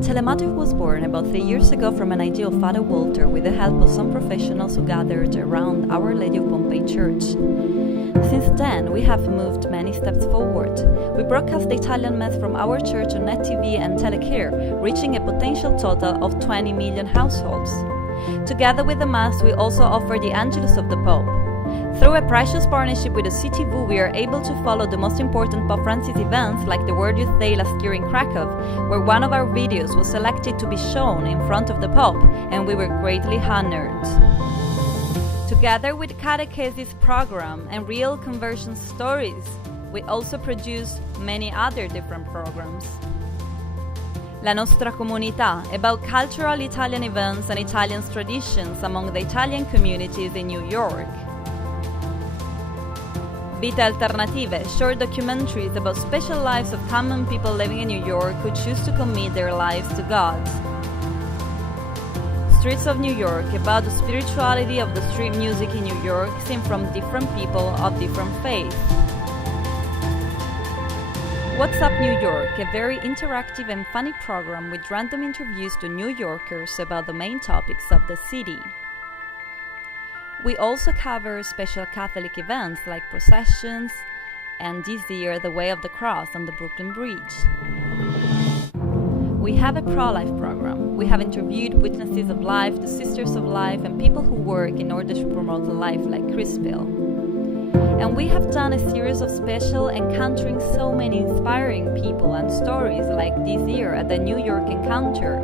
TeleMATER was born about 3 years ago from an idea of Father Walter with the help of some professionals who gathered around Our Lady of Pompeii Church. Since then, we have moved many steps forward. We broadcast the Italian Mass from our church on Net TV and Telecare, reaching a potential total of 20 million households. Together with the Mass, we also offer the Angelus of the Pope. Through a precious partnership with the CTV, we are able to follow the most important Pope Francis events like the World Youth Day last year in Krakow, where one of our videos was selected to be shown in front of the Pope, and we were greatly honored. Together with catechesis program and real conversion stories, we also produce many other different programs. La Nostra Comunità, about cultural Italian events and Italian traditions among the Italian communities in New York. Vite Alternative, short documentaries about special lives of common people living in New York who choose to commit their lives to God. Streets of New York, about the spirituality of the street music in New York seen from different people of different faiths. What's Up New York, a very interactive and funny program with random interviews to New Yorkers about the main topics of the city. We also cover special Catholic events like processions, and this year the Way of the Cross on the Brooklyn Bridge. We have a pro-life program. We have interviewed witnesses of life, the Sisters of Life, and people who work in order to promote life like Chrisville. And we have done a series of special encountering so many inspiring people and stories like this year at the New York Encounter.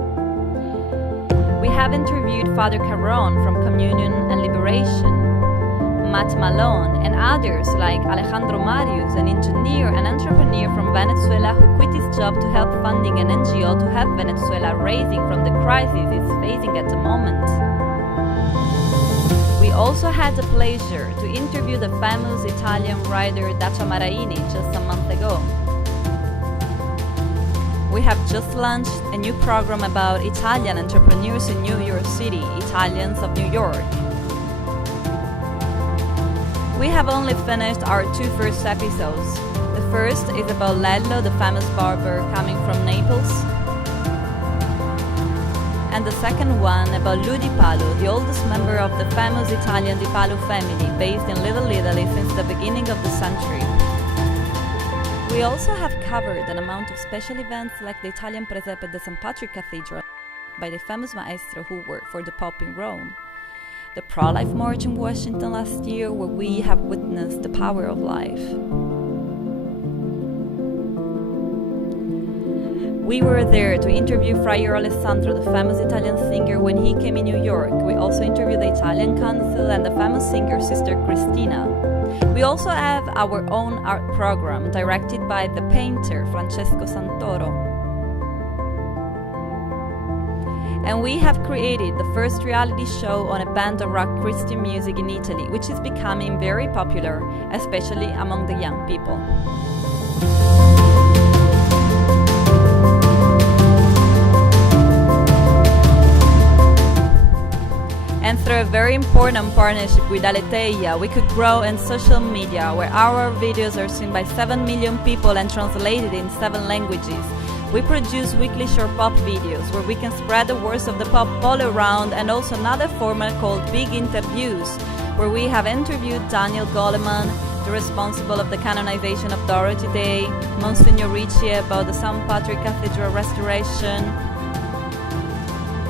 We have interviewed Father Caron from Communion and Liberation, Matt Malone, and others like Alejandro Marius, an engineer and entrepreneur from Venezuela who quit his job to help funding an NGO to help Venezuela raising from the crisis it's facing at the moment. We also had the pleasure to interview the famous Italian writer Dacia Maraini just a month ago. We have just launched a new program about Italian entrepreneurs in New York City, Italians of New York. We have only finished our two first episodes. The first is about Lello, the famous barber coming from Naples. And the second one about Lou Di Palo, the oldest member of the famous Italian Di Palo family based in Little Italy since the beginning of the century. We also have covered an amount of special events like the Italian Presepe de St. Patrick Cathedral by the famous maestro who worked for the Pope in Rome, the pro-life march in Washington last year where we have witnessed the power of life. We were there to interview Friar Alessandro, the famous Italian singer, when he came in New York. We also interviewed the Italian consul and the famous singer Sister Cristina. We also have our own art program directed by the painter Francesco Santoro. And we have created the first reality show on a band of rock Christian music in Italy, which is becoming very popular, especially among the young people. And through a very important partnership with Aletheia, we could grow in social media, where our videos are seen by 7 million people and translated in 7 languages. We produce weekly short pop videos, where we can spread the words of the pop all around, and also another format called Big Interviews, where we have interviewed Daniel Goleman, the responsible of the canonization of Dorothy Day, Monsignor Ricci about the St. Patrick Cathedral restoration.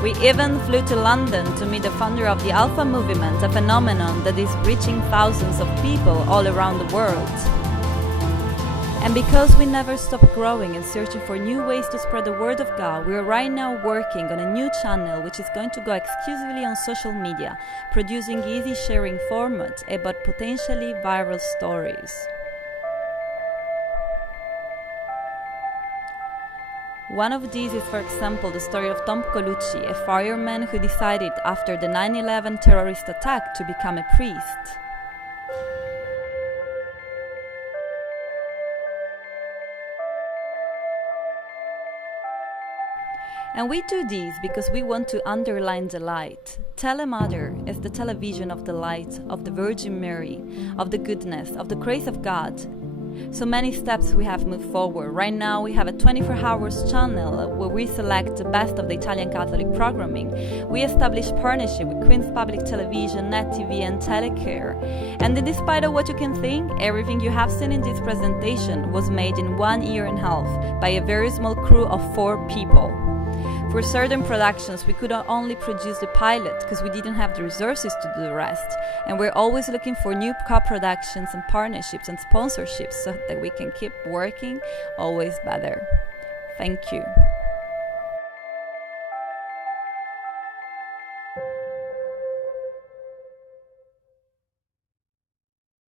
We even flew to London to meet the founder of the Alpha Movement, a phenomenon that is reaching thousands of people all around the world. And because we never stop growing and searching for new ways to spread the word of God, we are right now working on a new channel which is going to go exclusively on social media, producing easy sharing formats about potentially viral stories. One of these is, for example, the story of Tom Colucci, a fireman who decided after the 9/11 terrorist attack to become a priest. And we do this because we want to underline the light. TeleMATER is the television of the light, of the Virgin Mary, of the goodness, of the grace of God. So many steps we have moved forward. Right now we have a 24 hours channel where we select the best of the Italian Catholic programming. We established partnership with Queen's Public Television, Net TV and Telecare. And despite of what you can think, everything you have seen in this presentation was made in 1 year and a half by a very small crew of 4 people. For certain productions, we could only produce the pilot because we didn't have the resources to do the rest. And we're always looking for new co-productions and partnerships and sponsorships so that we can keep working always better. Thank you.